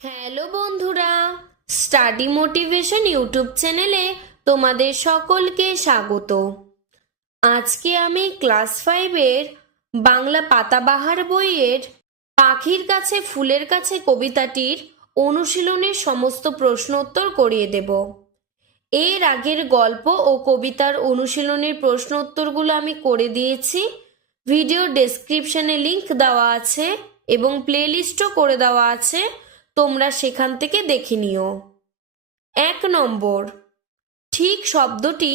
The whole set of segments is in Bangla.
হ্যালো বন্ধুরা, স্টাডি মোটিভেশন ইউটিউব চ্যানেলে তোমাদের সকলকে স্বাগত। আজকে আমি ক্লাস 5-এর বাংলা পাতাবাহার বইয়ের পাখির কাছে ফুলের কাছে কবিতাটির অনুশীলনের সমস্ত প্রশ্ন উত্তর করিয়ে দেব। এর আগের গল্প ও কবিতার অনুশীলনের প্রশ্ন উত্তরগুলো আমি করে দিয়েছি। ভিডিও ডেসক্রিপশনে লিংক দেওয়া আছে এবং প্লেলিস্টও করে দেওয়া আছে, তোমরা সেখান থেকে দেখে নিও। 1 নম্বর, ঠিক শব্দটি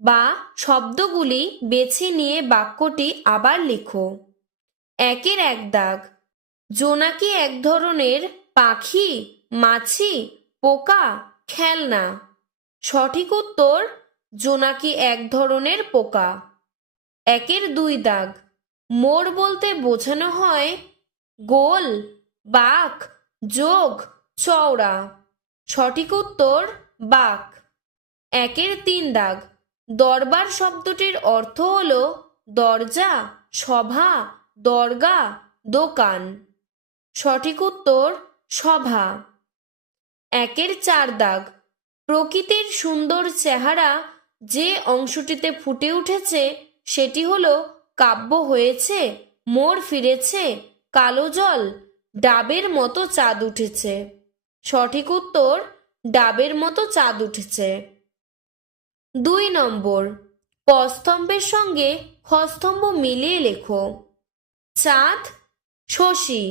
বা শব্দগুলি বেছে নিয়ে বাক্যটি আবার লিখো। 1-এর 1 দাগ, জোনাকি এক ধরনের পাখি, মাছি, পোকা, খেলনা। সঠিক উত্তর জোনাকি এক ধরনের পোকা। 1-এর 2 দাগ, মোর বলতে বোঝানো হয় গোল, বাঁক, যোগ, চওড়া। সঠিক উত্তর বাঁক। 1-এর 3 দাগ, দরবার শব্দটির অর্থ হলো দরজা, সভা, দরগা, দোকান। সঠিক উত্তর সভা। 1-এর 4 দাগ, প্রকৃতির সুন্দর চেহারা যে অংশটিতে ফুটে উঠেছে সেটি হলো কাব্য হয়েছে, মোর ফিরেছে, কালো জল, ডাবের মতো চাঁদ উঠেছে। সঠিক উত্তর ডাবের মতো চাঁদ উঠেছে। 2 নম্বর, ক স্তম্ভের সঙ্গে খ স্তম্ভ মিলিয়ে লেখো। চাঁদ, শশী,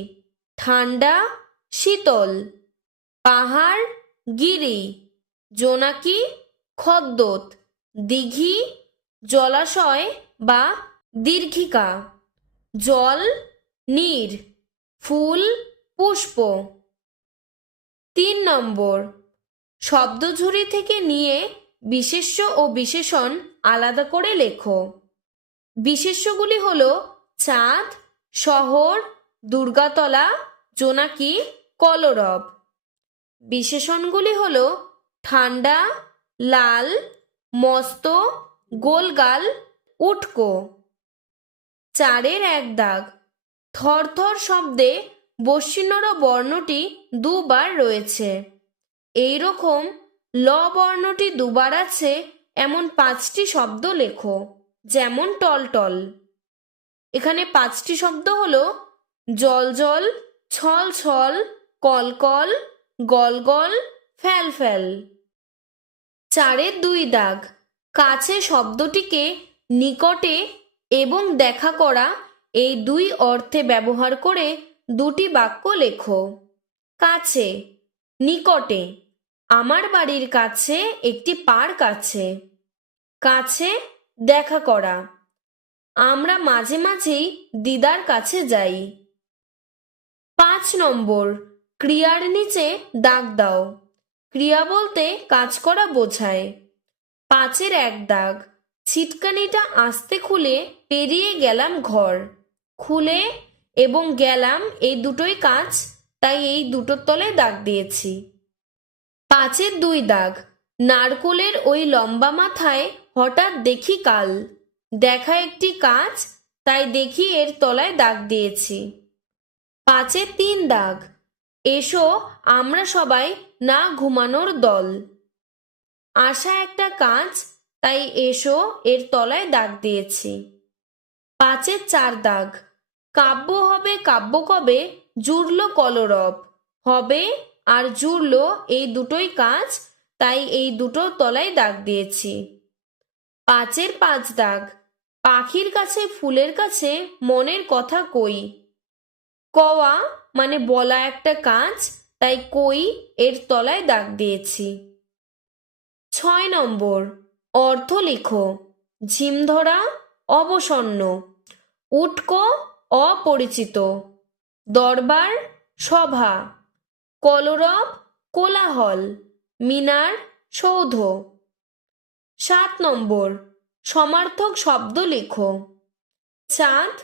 ঠান্ডা, শীতল, পাহাড়, গিরি, জোনাকি, খদ্দোত, দিঘি, জলাশয় বা দীর্ঘিকা, জল, নীর, ফুল, পুষ্প। 3 নম্বর, শব্দঝুরি থেকে নিয়ে বিশেষ্য ও বিশেষণ আলাদা করে লেখো। বিশেষ্যগুলি হলো চাঁদ, শহর, দুর্গাতলা, জোনাকি, কলরব। বিশেষণগুলি হলো ঠান্ডা, লাল, মস্ত, গোলগাল, উটকো। 4-এর 1 দাগ, থরথর শব্দে বস্যিনর বর্ণটি দুবার রয়েছে। এই রকম ল বর্ণটি দুবার আছে এমন 5টি শব্দ লেখো, যেমন টলটল। এখানে 5টি শব্দ হলো জল জল, ছল ছল, কলকল, গলগল, ফ্যাল ফ্যাল। 4-এর 2 দাগ, কাছে শব্দটিকে নিকটে এবং দেখা করা এই 2 অর্থে ব্যবহার করে 2টি বাক্য লেখো। কাছে, নিকটে, আমার বাড়ির কাছে একটি পার্ক আছে। কাছে, দেখা করা, আমরা মাঝে মাঝেই দিদার কাছে যাই। 5 নম্বর, ক্রিয়ার নিচে দাগ দাও। ক্রিয়া বলতে কাজ করা বোঝায়। 5-এর 1 দাগ, ছিটকানিটা আস্তে খুলে পেরিয়ে গেলাম ঘর। খুলে এবং গেলাম এই দুটোই কাজ, তাই এই দুটোর তলায় দাগ দিয়েছি। 5-এর 2 দাগ, নারকোলের ওই লম্বা মাথায় হঠাৎ দেখি কাল। দেখা একটি কাজ, তাই দেখি এর তলায় দাগ দিয়েছি। 5-এর 3 দাগ, এসো আমরা সবাই না ঘুমানোর দল। আশা একটা কাজ, তাই এসো এর তলায় দাগ দিয়েছি। 5-এর 4 দাগ, কাব্য হবে কাব্য কবে জুড়ল কলরব। হবে আর জুড়ল এই দুটোই কাজ, তাই এই দুটোর তলায় দাগ দিয়েছি। 5-এর 5 দাগ, পাখির কাছে ফুলের কাছে মনের কথা কই। কওয়া মানে বলা একটা কাজ, তাই কই এর তলায় দাগ দিয়েছি। 6 নম্বর, অর্থ লিখো। ঝিমধরা, অবসন্ন, উটকো, অপরিচিত, দরবার, সভা, কলরব, কোলাহল, মিনার, সৌধ। 7 নম্বর, সমার্থক শব্দ লিখো। চাঁদ,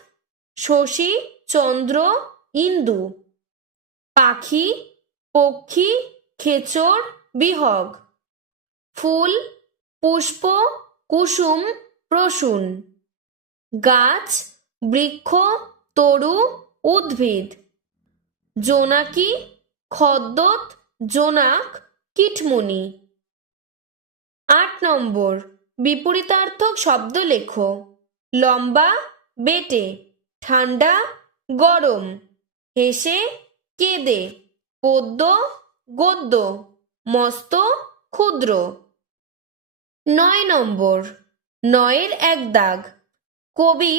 শশী, চন্দ্র, ইন্দু, পাখি, পক্ষী, খেচর, বিহগ, ফুল, পুষ্প, কুসুম, প্রসূন, গাছ, বৃক্ষ, তরু, উদ্ভিদ, জোনাকি, খদ্যোত, জোনাক, কীটমণি। 8 নম্বর, বিপরীতার্থক শব্দ লেখো। লম্বা, বেটে, ঠান্ডা, গরম, হেসে, কেঁদে, পদ্য, গদ্য, মস্ত, ক্ষুদ্র। 9 নম্বর, 9-এর 1 দাগ। কবি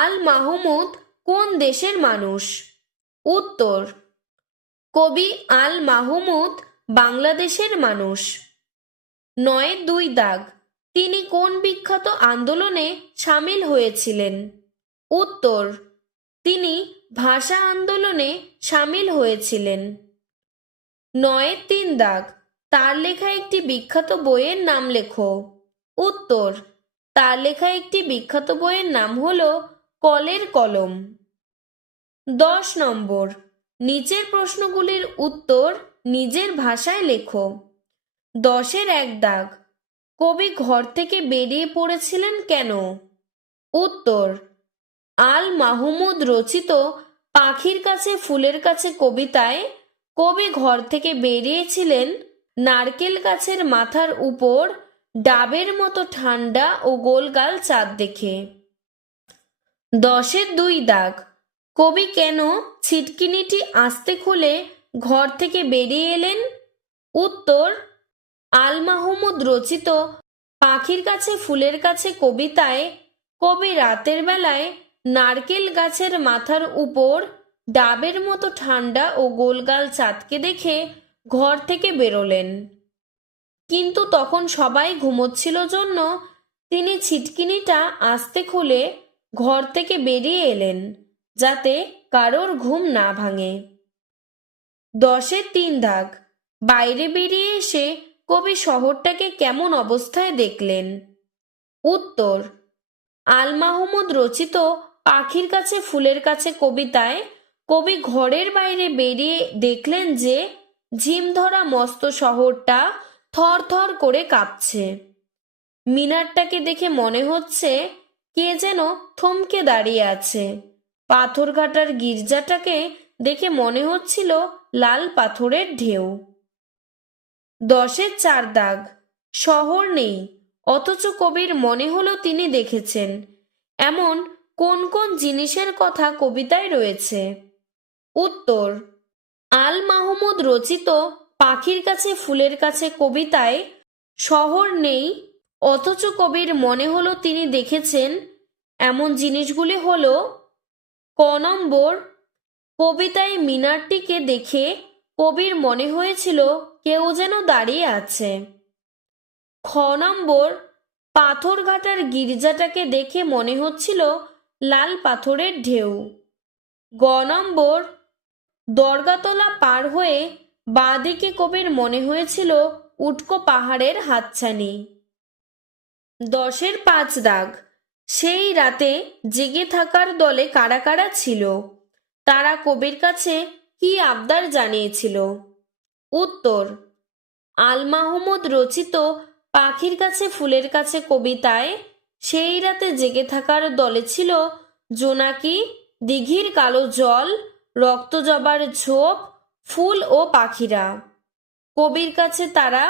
আল মাহমুদ কোন দেশের মানুষ? উত্তর, কবি আল মাহমুদ বাংলাদেশের মানুষ। 9-এর 2 দাগ। তিনি কোন বিখ্যাত আন্দোলনে সামিল হয়েছিলেন? উত্তর, তিনি ভাষা আন্দোলনে সামিল হয়েছিলেন। 9-এর 3 দাগ। তার লেখা একটি বিখ্যাত বইয়ের নাম লেখো। উত্তর, তার লেখা একটি বিখ্যাত বইয়ের নাম হলো কলের কলম। 10 নম্বর, নিচের প্রশ্নগুলির উত্তর নিজের ভাষায় লেখো। 10-এর 1 দাগ। কবি ঘর থেকে বেরিয়ে পড়েছিলেন কেন? উত্তর, আল মাহমুদ রচিত পাখির কাছে ফুলের কাছে কবিতায় কবি ঘর থেকে বেরিয়েছিলেন নারকেল গাছের মাথার উপর ডাবের মতো ঠান্ডা ও গোলগাল চাঁদ দেখে। 10-এর 2 দাগ। কবি কেন ছিটকিনিটি আস্তে খুলে ঘর থেকে বেরিয়ে এলেন? উত্তর, আল মাহমুদ রচিত পাখির কাছে ফুলের কাছে কবিতায় কবি রাতের বেলায় নারকেল গাছের মাথার উপর ডাবের মতো ঠান্ডা ও গোলগাল চাঁদকে দেখে ঘর থেকে বেরোলেন। কিন্তু তখন সবাই ঘুমোচ্ছিল জন্য তিনি ছিটকিনিটা আস্তে খুলে ঘর থেকে বেরিয়ে এলেন যাতে কারোর ঘুম না ভাঙে। 10-এর 3 দাগ। বাইরে বেরিয়ে এসে কবি শহরটাকে কেমন অবস্থায় দেখলেন? উত্তর, আল মাহমুদ রচিত পাখির কাছে ফুলের কাছে কবিতায় কবি ঘরের বাইরে বেরিয়ে দেখলেন যে ঝিম ধরা মস্ত শহরটা থর থর করে কাঁপছে। মিনারটাকে দেখে মনে হচ্ছে কে যেন থমকে দাঁড়িয়ে আছে। পাথরঘাটার গির্জাটাকে দেখে মনে হচ্ছিল লাল পাথরের ঢেউ। 10-এর 4 দাগ। শহর নেই, অথচ কবির মনে হলো তিনি দেখেছেন। এমন কোন কোন জিনিসের কথা কবিতায় রয়েছে? উত্তর, আল মাহমুদ রচিত পাখির কাছে ফুলের কাছে কবিতায় শহর নেই, অথচ কবির মনে হলো তিনি দেখেছেন এমন জিনিসগুলি হলো: ক নম্বর, কবিতায় মিনারটিকে দেখে কবির মনে হয়েছিল কেউ যেন দাঁড়িয়ে আছে। খ নম্বর, পাথরঘাটার গির্জাটাকে দেখে মনে হচ্ছিল লাল পাথরের ঢেউ। গ নম্বর, দরগাতলা পার হয়ে বাঁদিকে কবির মনে হয়েছিল উটকো পাহাড়ের হাতছানি। 10-এর 5 দাগ। সেই রাতে জেগে থাকার দলে কারা কারা ছিল? তারা কবির কাছে কি আবদার জানিয়েছিল? উত্তর, আল মাহমুদ রচিত পাখির কাছে ফুলের কাছে কবিতায় সেই রাতে জেগে থাকার দলে ছিল জোনাকি, দিঘির কালো জল, রক্তজবার ঝোপ, ফুল ও পাখিরা। কবির কাছে তারা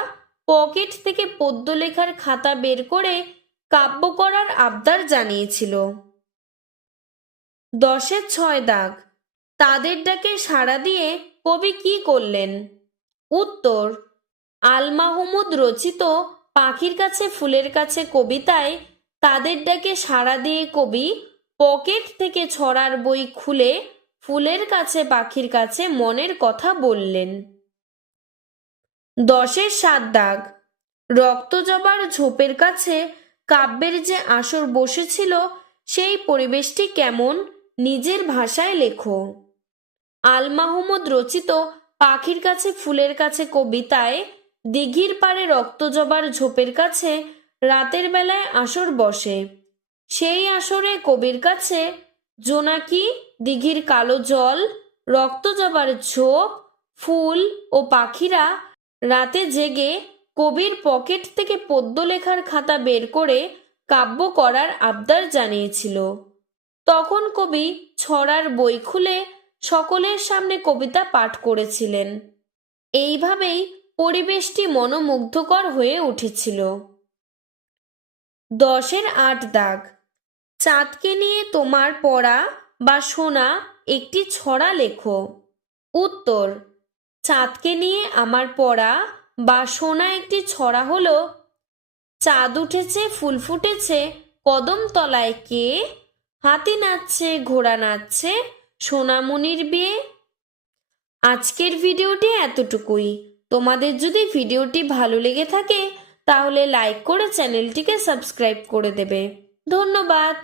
পকেট থেকে পদ্য লেখার খাতা বের করে কাব্য করার আবদার জানিয়েছিল। 10-এর 6 দাগ। তাদের ডাকে সাড়া দিয়ে কবি কি করলেন? উত্তর, আল মাহমুদ রচিত পাখির কাছে ফুলের কাছে কবিতায় তাদের ডাকে সাড়া দিয়ে কবি পকেট থেকে ছড়ার বই খুলে ফুলের কাছে পাখির কাছে মনের কথা বললেন। 10-এর 7 দাগ। রক্তজবার ঝোপের কাছে কাব্যের যে আসর বসেছিল সেই পরিবেশটি কেমন নিজের ভাষায় লেখো। আল মাহমুদ রচিত পাখির কাছে ফুলের কাছে কবিতায় দিঘির পাড়ে রক্তজবার ঝোপের কাছে রাতের বেলায় আসর বসে। সেই আসরে কবির কাছে জোনাকি, দিঘির কালো জল, রক্তজবার ঝোপ, ফুল ও পাখিরা রাতে জেগে কবির পকেট থেকে পদ্য লেখার খাতা বের করে কাব্য করার আবদার জানিয়েছিল। তখন কবি ছড়ার বই খুলে সকলের সামনে কবিতা পাঠ করেছিলেন। এইভাবেই পরিবেশটি মনোমুগ্ধকর হয়ে উঠেছিল। 10-8 দাগ। চাঁদকে নিয়ে তোমার পড়া বা শোনা একটি ছড়া লেখো। উত্তর: চাঁদকে নিয়ে আমার পড়া বা শোনা একটি ছড়া হলো: চাঁদ উঠেছে, ফুল ফুটেছে, কদম তলায় কে, হাতি নাচছে, ঘোড়া নাচছে, সোনামণির বিয়ে। আজকের ভিডিওটি এতটুকুই। তোমাদের যদি ভিডিওটি ভালো লেগে থাকে তাহলে লাইক করে চ্যানেলটিকে সাবস্ক্রাইব করে দেবে। ধন্যবাদ।